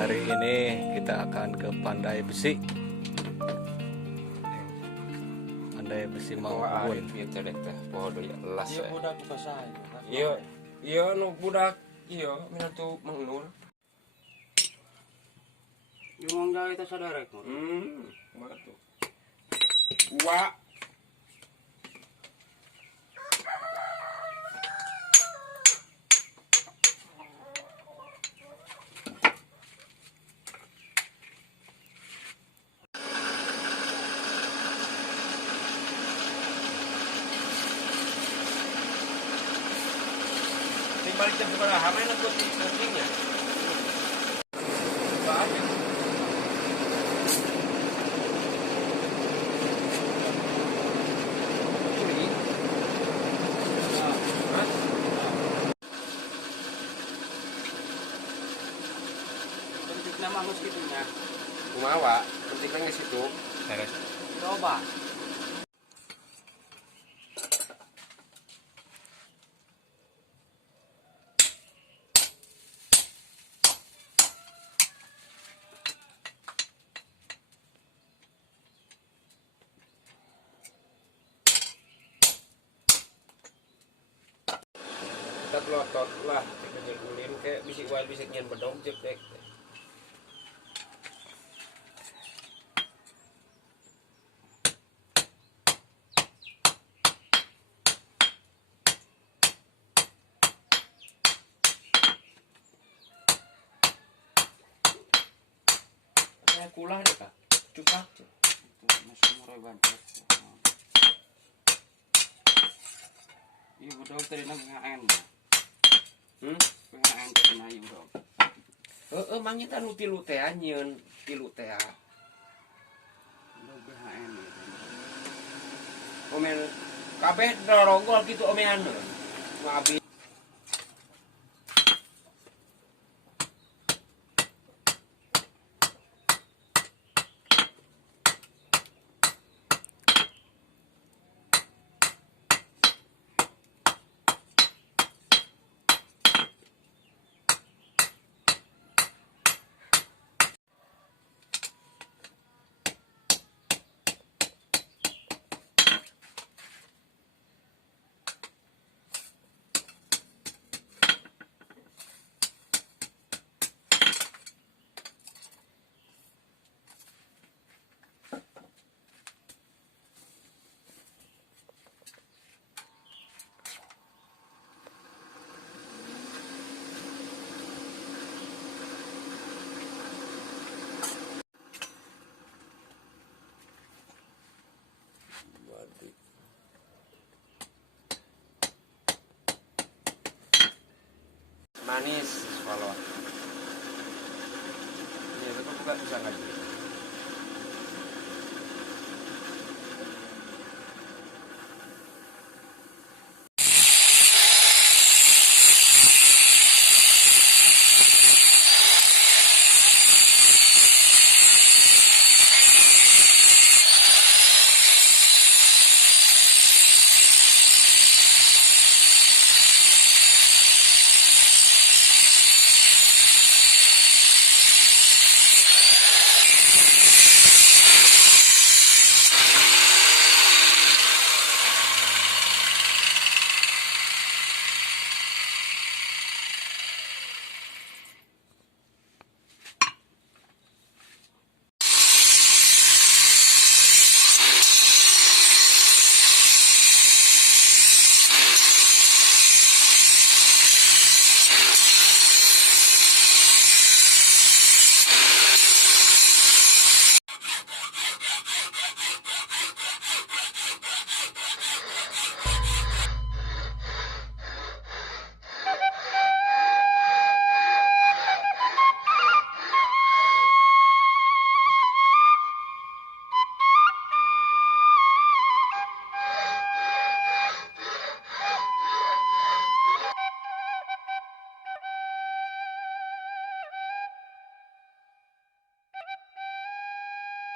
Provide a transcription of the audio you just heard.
Hari ini kita akan ke Pandai Besi. Pandai Besi Mangkubun. Itu deh teh pohon ya las. Iya budak basah. Iya nu budak iya minatu mengnul. Yung ang kita sa direct mo. Batu. Wa balik jam seberapa? Main ngebut di pentingnya. Banyak. Ini. Penting nama harus gitunya. Kumawa, penting nang situ. Coba. Kita pelotot lah, kita ulin kayak bisik wae bisik nyen bedog jek dek. Saya kulah deh kak, cupak. Masih murah banget. Iya budak tadi nang ngaen. Pengen tadi na yung budak. Mangnya kan tilu teh nyeun tilu teh. Budak BHN. Omen kabeh dorogol gitu omean. Ngabi. Manis kalau ini itu bukan bisa ngaji.